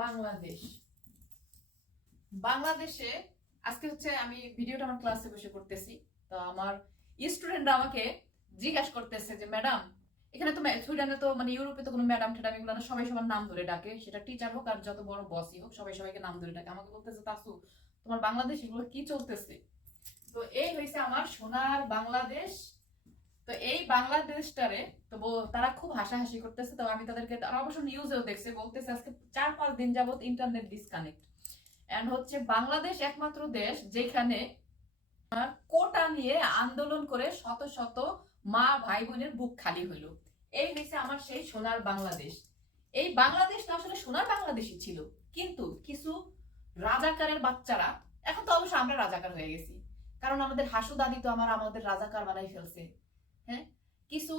বাংলাদেশ। বাংলাদেশে, আজকে হচ্ছে আমি ভিডিওটা আমার ক্লাসে বসে করতেছি। তো আমার স্টুডেন্টরা আমাকে জিজ্ঞাসা করতেছে যে, ম্যাডাম, এখানে তো সুইডেনে তো মানে ইউরোপে তো কোনো ম্যাডাম ঠেডাম এগুলো না, সবাই সবার নাম ধরে ডাকে। সেটা টিচার হোক আর যত বড় বসই হোক, সবাই সবাইকে নাম ধরে ডাকে। আমাকে বলতেছে, তাসু, তোমার বাংলাদেশ এগুলো কি চলতেছে? তো এই হয়েছে আমার সোনার বাংলাদেশ তো এই বাংলাদেশটারে, তো তারা খুব হাসাহাসি করতেছে, তো আমি তাদেরকে অবশ্য নিউজেও দেখছে, বলতেছে আজকে চার, পাঁচ দিন যাবত ইন্টারনেট ডিসকানেক্ট এন্ড হচ্ছে বাংলাদেশ একমাত্র দেশ যেখানে কোটা নিয়ে আন্দোলন করে শত শত মা ভাই বোনের বুক খালি হলো এই হয়েছে আমার সেই সোনার বাংলাদেশ। এই বাংলাদেশ তো আসলে সোনার বাংলাদেশই ছিল। কিন্তু কিছু রাজাকারের বাচ্চারা, এখন তো অবশ্য আমরা রাজাকার হয়ে গেছি। কারণ আমাদের হাসু দাদি তো আমার, আমাদের রাজাকার বানাই ফেলছে। হ্যাঁ? কিছু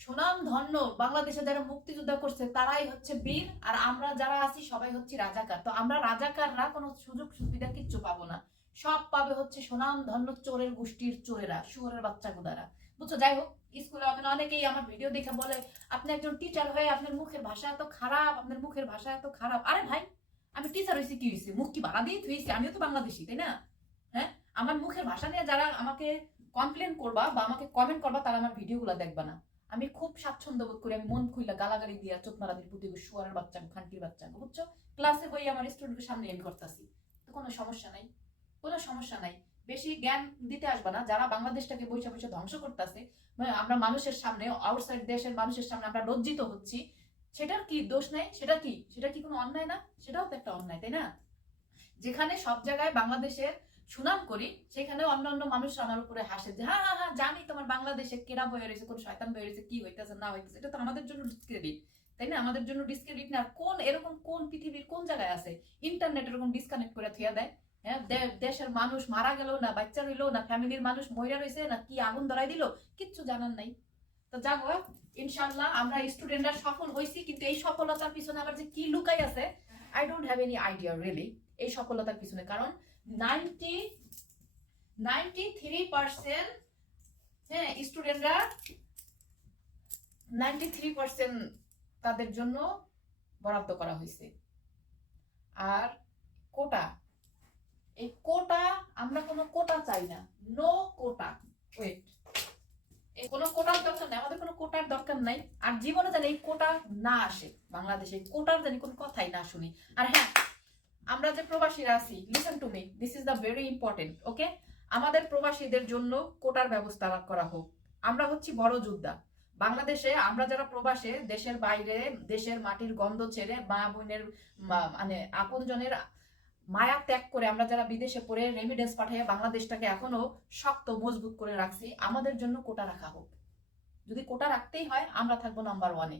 সুনাম ধন্য বাংলাদেশে যারা মুক্তিযোদ্ধা করছে, তারাই হচ্ছে বীর আর আমরা যারা আছি সবাই হচ্ছে রাজাকার। তো আমরা রাজাকাররা কোনো সুযোগ সুবিধা কিচ্ছু পাবো না। সব পাবে হচ্ছে সুনাম ধন্য চোরের গোষ্ঠীর চোরেরা, শুয়োরের বাচ্চা গুদারা। বুঝছ? যাই হোক, স্কুলে আপনার অনেকেই আমার ভিডিও দেখে বলে, আপনি একজন টিচার হয়ে আপনার মুখের ভাষা এত খারাপ, আপনার মুখের ভাষা এত খারাপ। আরে ভাই, আমি টিচার হয়েছি কি হয়েছে? মুখ কি বাড়া দিয়ে থুইছি আমিও তো বাংলাদেশি, তাই না? হ্যাঁ? আমার মুখের ভাষা নিয়ে যারা আমাকে কমপ্লেন করবা বা আমাকে কমেন্ট করবা তারা আমার ভিডিওগুলো দেখবা না। আমি খুব স্বাচ্ছন্দ্য বোধ করি, আমি মন খুইলা গালাগালি দিয়া মারাদির প্রতি শুয়ারের বাচ্চা খানটির বাচ্চা বুঝছ? ক্লাসে বই আমার স্টুডেন্টের সামনে আমি করতেছি। তো কোনো সমস্যা নাই, কোনো সমস্যা নাই। বেশি জ্ঞান দিতে আসবা না, যারা বাংলাদেশটাকে বৈশা বৈশা ধ্বংস করতেছে আমরা মানুষের সামনে আউটসাইড দেশের মানুষের সামনে আমরা লজ্জিত হচ্ছি, সেটার কি দোষ নাই? সেটা কি? সেটা কি কোনো অন্যায় না? সেটাও তো একটা অন্যায়, তাই না? যেখানে সব জায়গায় বাংলাদেশের সুনাম করি সেখানে অন্যান্য মানুষ আমার উপরে হাসে যে হ্যাঁ হ্যাঁ হ্যাঁ জানি তোমার বাংলাদেশে কেরা বয়ে রয়েছে, কোন শয়তান বয়ে রয়েছে, কি হইতেছে, না হইতেছে, এটা তো আমাদের জন্য ডিসক্রেডিট তাই না? আমাদের জন্য ডিসক্রেডিট না, কোন, এরকম কোন পৃথিবীর কোন জায়গায় আছে ইন্টারনেট এরকম ডিসকানেক্ট করে থিয়া দেয় হ্যাঁ? দেশের মানুষ মারা গেল না, বাচ্চা রইল না, ফ্যামিলির মানুষ মহিলা রয়েছে না, কি আগুন ধরাই দিল? কিচ্ছু জানার নাই। তো যাক ইনশাল্লাহ আমরা স্টুডেন্টরা সফল হয়েছি কিন্তু এই সফলতার পিছনে আবার যে কি লুকাই আছে I don't have any idea really এই সফলতার পিছনে। কারণ নাইনটি নাইনটি থ্রি পার্সেন্ট হ্যাঁ স্টুডেন্টরা নাইনটি থ্রি পার্সেন্ট তাদের জন্য বরাদ্দ করা হয়েছে। আর কোটা, এই কোটা, আমরা কোনো কোটা চাই না। নো কোটা ওয়েট এই কোনো কোটার দরকার নাই, আমাদের কোনো কোটার দরকার নাই। আর জীবনে জানি এই কোটা না আসে, বাংলাদেশে কোটার জানি কোনো কথাই না শুনি। আর হ্যাঁ আমরা যে প্রবাসীরা আছি listen to me this is the very important okay আমাদের প্রবাসীদের জন্য কোটার ব্যবস্থা করা হোক। আমরা হচ্ছি বড় যোদ্ধা। বাংলাদেশে আমরা যারা প্রবাসে, দেশের বাইরে, দেশের মাটির গন্ধ ছেড়ে মা বোনের মানে আপনজনের মায়া ত্যাগ করে আমরা যারা বিদেশে পড়ে রেমিডেন্স পাঠিয়ে বাংলাদেশটাকে এখনও শক্ত, মজবুত করে রাখছি, আমাদের জন্য কোটা রাখা হোক। যদি কোটা রাখতেই হয়, আমরা থাকব নাম্বার ওয়ানে